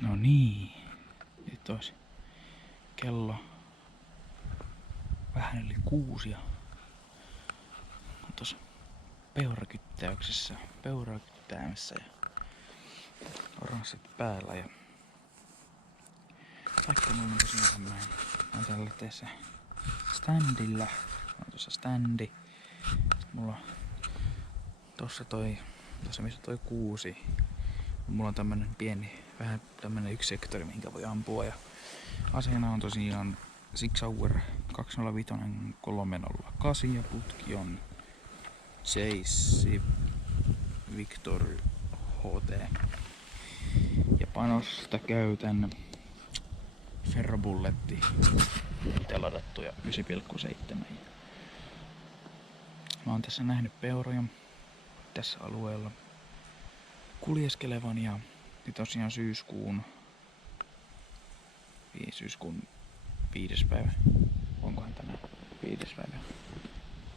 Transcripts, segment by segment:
No niin. Nyt olisi kello vähän yli 6 ja on tuossa peurakyttäämässä ja oranssit päällä ja vaikka mulla on tosiaan semmoinen, on tällä teessä standilla, on tuossa standi, mulla on tossa missä toi kuusi, mulla on tämmönen pieni, vähän tämmönen yksi sektori minkä voi ampua ja aseena on tosiaan Sig Sauer 205 308 ja putki on Chase Victor HT. Ja panosta käytän ferrobulletti itse ladattuja 9,7. Mä oon tässä nähnyt peuroja tässä alueella kuljeskelevan ja tosiaan syyskuun 5. päivä. Onkohan tänään 5. päivä?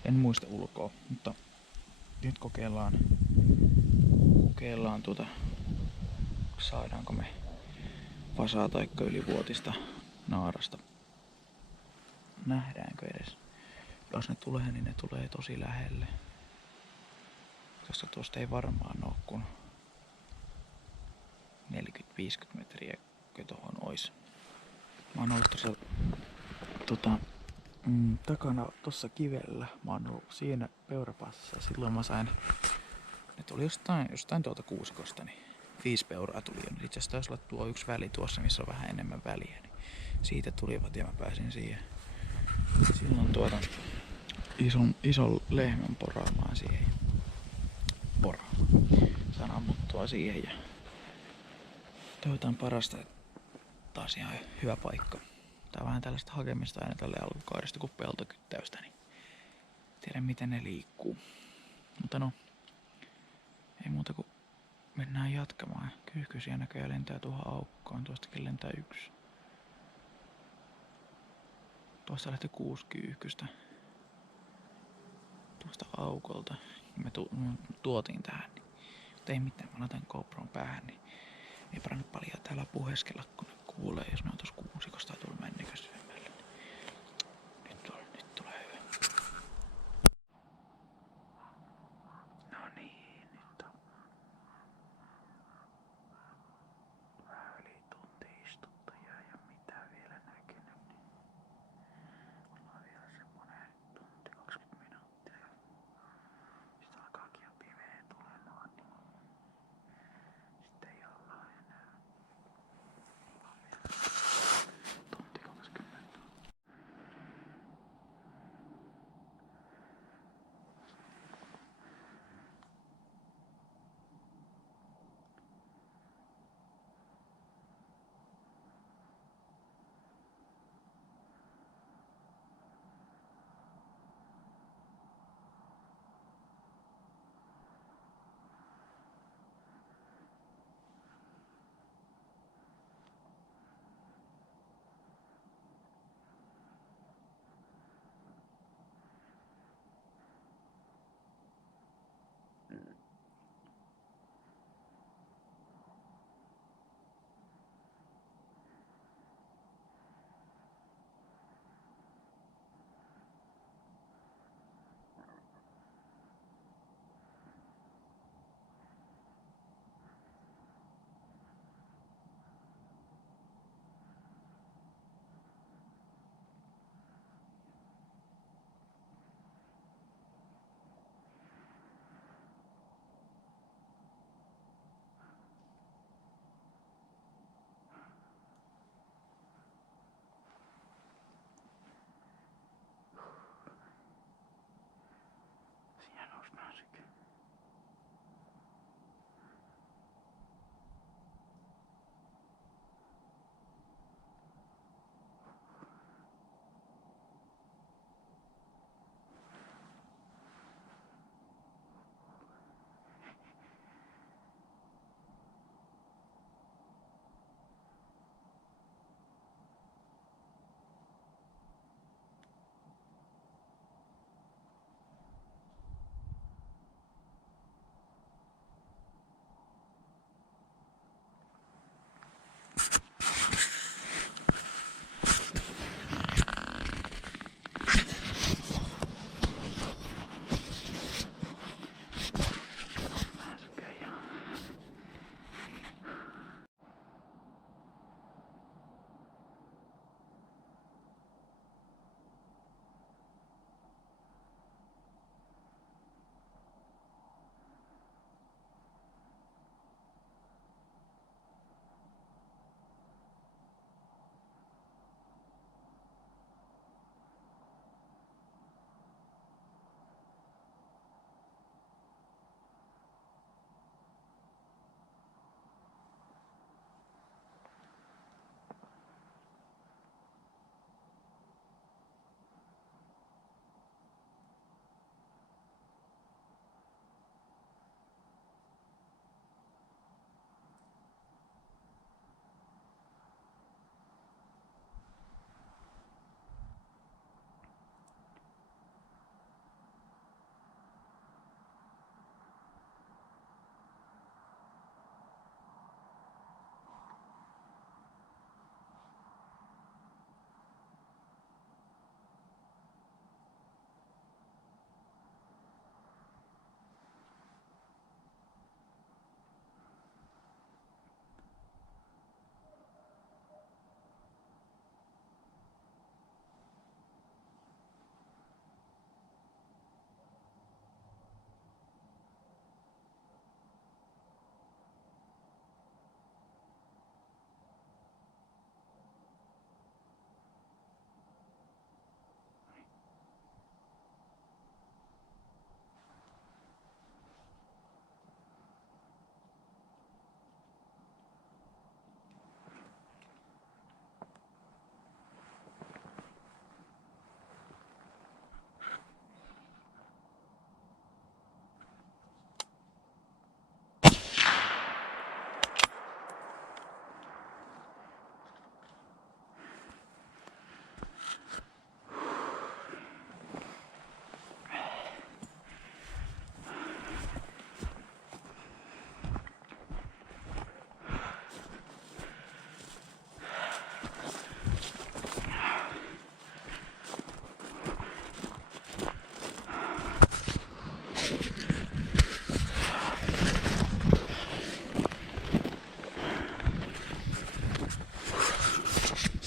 En muista ulkoa, mutta nyt kokeillaan saadaanko me vasaa taikka ylivuotista naarasta. Nähdäänkö edes? Jos ne tulee, niin ne tulee tosi lähelle. Koska tuosta ei varmaan oo kun 40-50 metriä tohon ois. Mä oon ollut tuossa takana tossa kivellä. Mä oon ollut siinä peurapassassa ja silloin mä sain, ne tuli jostain tuolta kuusikosta, niin 5 peuraa tuli. Itse asiassa taisi olla tuo yksi väli tuossa, missä on vähän enemmän väliä. Niin siitä tulivat ja mä pääsin siihen. Silloin ison lehmän poraamaan siihen. Saan ammuttua siihen ja toivotaan parasta, että taas ihan hyvä paikka. Tää on vähän tällaista hakemista aina tälle alkukaudesta kuin peltokyttäystä, niin tiedän miten ne liikkuu. Mutta no, ei muuta kuin mennään jatkamaan. Kyyhkysiä näköjään lentää tuohon aukkoon, tuostakin lentää 1. Tuosta lähti 6 kyyhkystä. Tuosta aukolta. Me tuotiin tähän. Mutta ei mitään, mä laitan GoPron päähän, niin ei parane paljon täällä puheskella, kun ne kuulee, jos ne on tuossa kuusikosta tuolla männikösyömällä. Nyt tulee hyvä. No niin, nyt on vähän yli tunti istuttu ja mitään vielä näkynyt. Ollaan vielä semmonen tunti 20 minuuttia ja sitten alkaakin jo pimeä tulemaan, niin sitten ei olla enää. Tunti 20.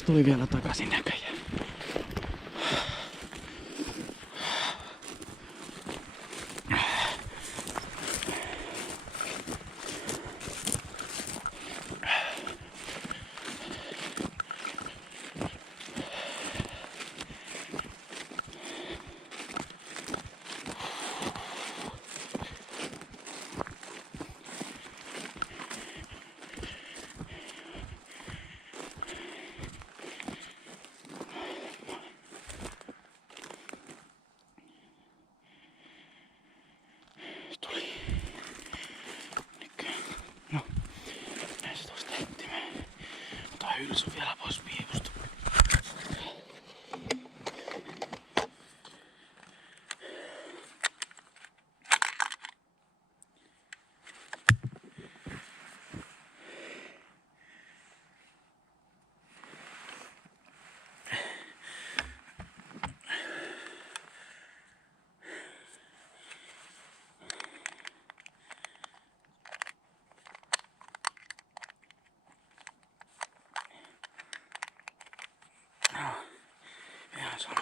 Se tuli vielä takaisin näköjään. No, näin se tosta ettimään. Otan hylsyn vielä pois piipusta. Ihan sama.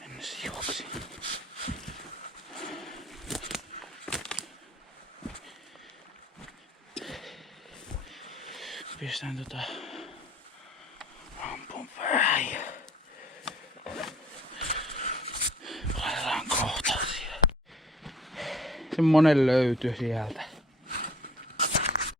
Mennä se juoksi. Pistän ampun päähän ja laitetaan kohta siihen. Semmonen löytyi sieltä.